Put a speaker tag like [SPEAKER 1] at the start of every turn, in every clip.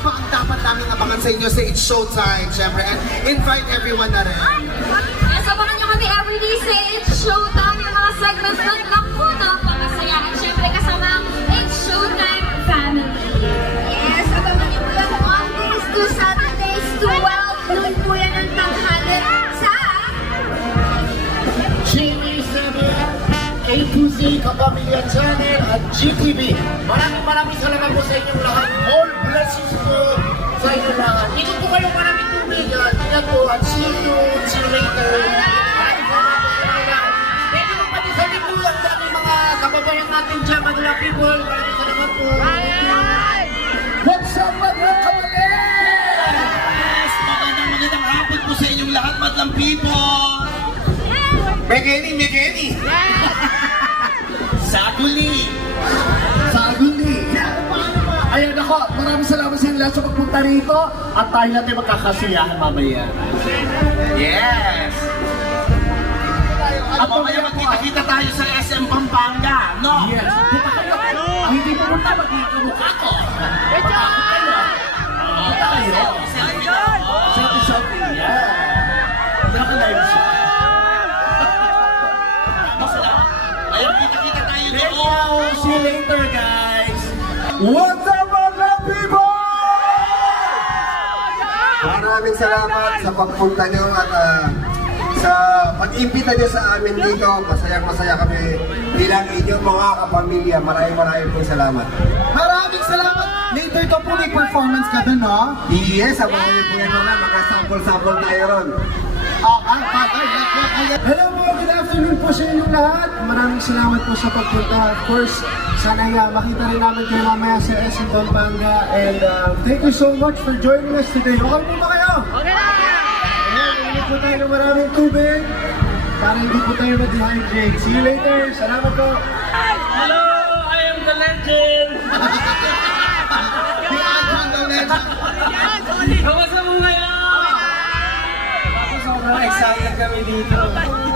[SPEAKER 1] pa ang dapat namin abangan sa inyo sa It's Showtime, syempre. And invite everyone na rin.
[SPEAKER 2] Yes, abangan nyo kami everyday sa It's Showtime yung mga segments na naku, napakasaya. At syempre kasama ang It's Showtime family. Yes, abangan nyo po yan Mondays to Saturdays, 12 noon po yan ang tanghali sa
[SPEAKER 3] GV7, A to Z, Kapamilya Channel, at GTV. Maraming maraming salamat po sa inyong lahat. Po sa inyong lahat. Ikot po kayo maraming tubig. At ingat po. At see you, see you later. Maraming salamat sa. Thank you pati sa video ang daming mga kababayan natin dyan, Manila people. Maraming salamat po. What's up, mga kababayan?
[SPEAKER 1] Yes! Magandang magandang hapon po sa inyong lahat, madlang people! Megeni, Megeni! Saguli!
[SPEAKER 3] Saguli. Ayan ako, maraming salamat sa inyo lahat sa pagpunta rito at tayo natin magkakasiyahan mamaya.
[SPEAKER 1] Yes! At mamaya magkita-kita tayo sa SM Pampanga, no?
[SPEAKER 3] Yes. Punta kayo. Ang hindi pumunta, magiging mukha ko. Punta kayo. Punta kayo.
[SPEAKER 1] Selfie ako.
[SPEAKER 3] Selfie, selfie. Yeah. Naka-live siya.
[SPEAKER 1] Masalamat. Ayun, kita-kita tayo doon.
[SPEAKER 3] See you later, guys. What's
[SPEAKER 4] Maraming salamat sa pagpunta nyo at ah, sa pag-imbita nyo sa amin dito. Masayang masaya kami bilang inyong mga kapamilya. Maraming maraming po salamat.
[SPEAKER 1] Maraming salamat! Later to po may performance ka doon, no?
[SPEAKER 4] Yes, sa mga po yan mga makasample-sample tayo ron.
[SPEAKER 1] Ah, ah.
[SPEAKER 3] Hello po, good afternoon po sa inyong lahat. Maraming salamat po sa pagpunta. Of course, sana nga makita rin namin kayo mamaya sa SM Pampanga. And uh, thank you so much for joining us today. Okay po ba kayo? Okay na! Ayan, ulit po tayo ng maraming tubig para hindi po tayo ma-dehydrate. See you later. Salamat po.
[SPEAKER 5] Hello, I am the legend.
[SPEAKER 1] The Icon daw legend.
[SPEAKER 5] Kamusta mo ngayon? Sobrang excited kami dito.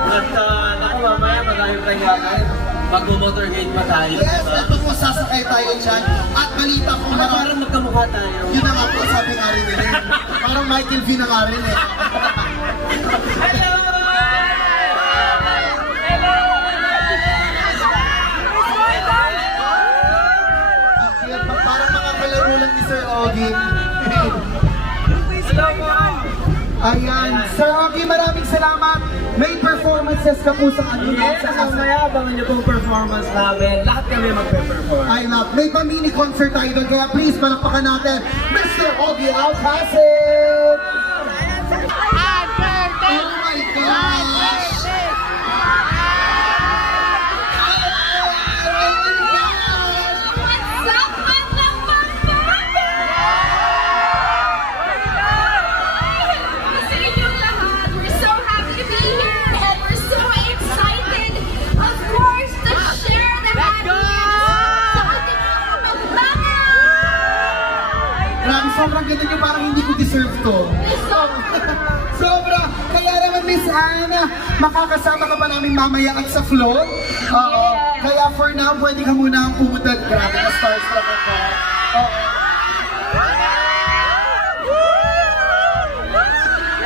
[SPEAKER 5] At uh, naku mamaya marami tayong gagawin. Mag-motorcade pa tayo.
[SPEAKER 1] Yes,
[SPEAKER 5] diba?
[SPEAKER 1] ito po sasakay tayo dyan. At balita ko na
[SPEAKER 5] parang magkamukha tayo?
[SPEAKER 1] Yun na nga po sabi nga rin nila. Parang Michael V na nga rin eh.
[SPEAKER 5] Hello!
[SPEAKER 1] Parang mga kalaro lang ni Sir Ogie.
[SPEAKER 5] Hello!
[SPEAKER 1] Ayan. Performances ka po sa ano
[SPEAKER 5] Yes,
[SPEAKER 1] sa
[SPEAKER 5] mamaya abangan niyo pong performance namin. Lahat kami magpe-perform.
[SPEAKER 1] I love. May pa-mini concert tayo doon. Kaya please, palakpakan natin. Mr. Ogie Alcacid! Sobrang ganda niyo. Parang hindi ko deserve to.
[SPEAKER 2] So,
[SPEAKER 1] Sobra! Kaya naman, Miss Anna, makakasama ka pa namin mamaya at sa float. Oo. Kaya for now, pwede ka muna ang pumunta. Grabe ka, starstruck ako. Oo.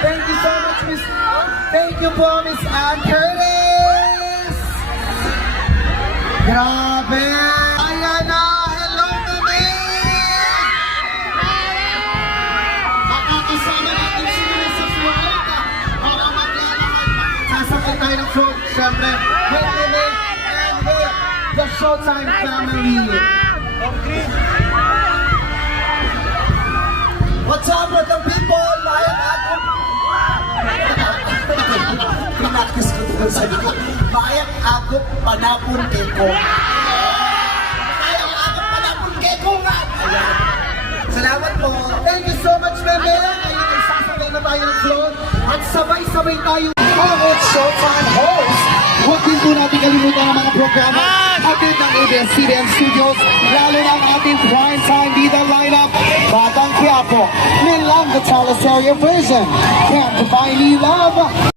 [SPEAKER 1] Thank you so much, Miss... Thank you po, Miss Ann Curtis! Grabe! Sasakay tayo ng float, syempre. With Mimi and with the Showtime family. What's up, mga people? Mayang ako. Pinakis ko doon sa likod. Mayang ako panapon keko. Mayang ako panapon keko nga. Ayan. Salamat po. Thank you so much, Meme. Ngayon ay sasabay na tayo ng float at sabay-sabay tayo. Ang It's Showtime host. Huwag din po natin kalimutan ang mga programa hatid ng ABS-CBN Studios, lalo na ang ating primetime bida lineup, Batang Quiapo, Nilang the Teleserye version, Can't Find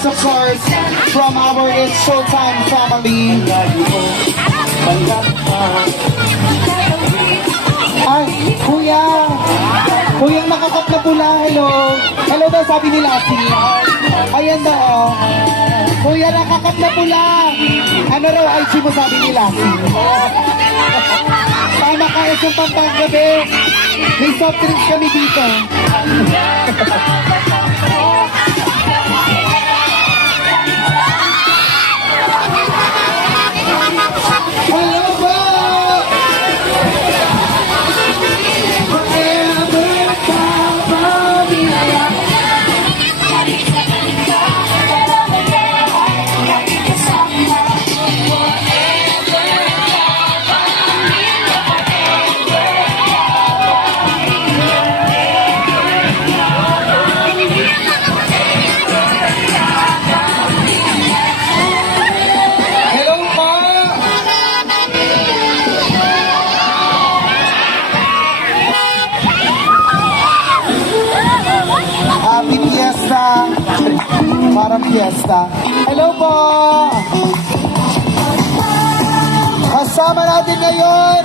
[SPEAKER 1] Me Love, dancers from our It's Showtime family. Ay, kuya! Kuya nakakap na pula, hello! Hello daw sabi ni Lassie. Ayan daw, oh. Kuya nakakap na pula! Ano raw IG mo sabi ni Lassie? Tama ka, isang pampanggabi. May soft drinks kami dito. Fiesta. Hello po! Kasama natin ngayon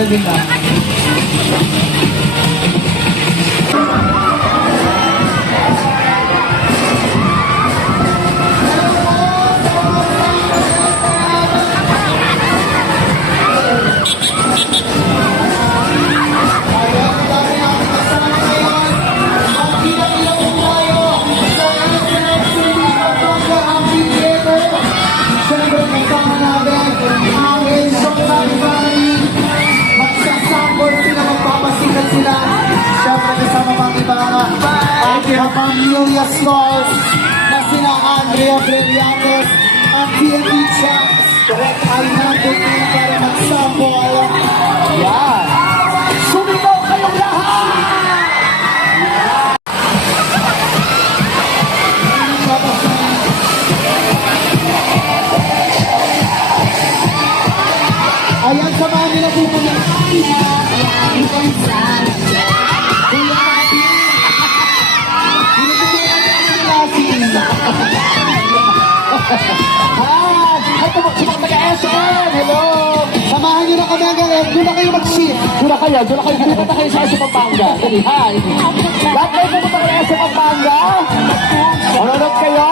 [SPEAKER 1] れてた。Stars na sina Andrea Brillantes at TNT Champs ay din para magsambol. Yan! Eh. Doon na kayo mag-shift. Doon na kayo. Doon na kayo. Pupunta kayo sa Pampanga. Hi! Lahat kayo pupunta kayo sa Pampanga. Manonood kayo!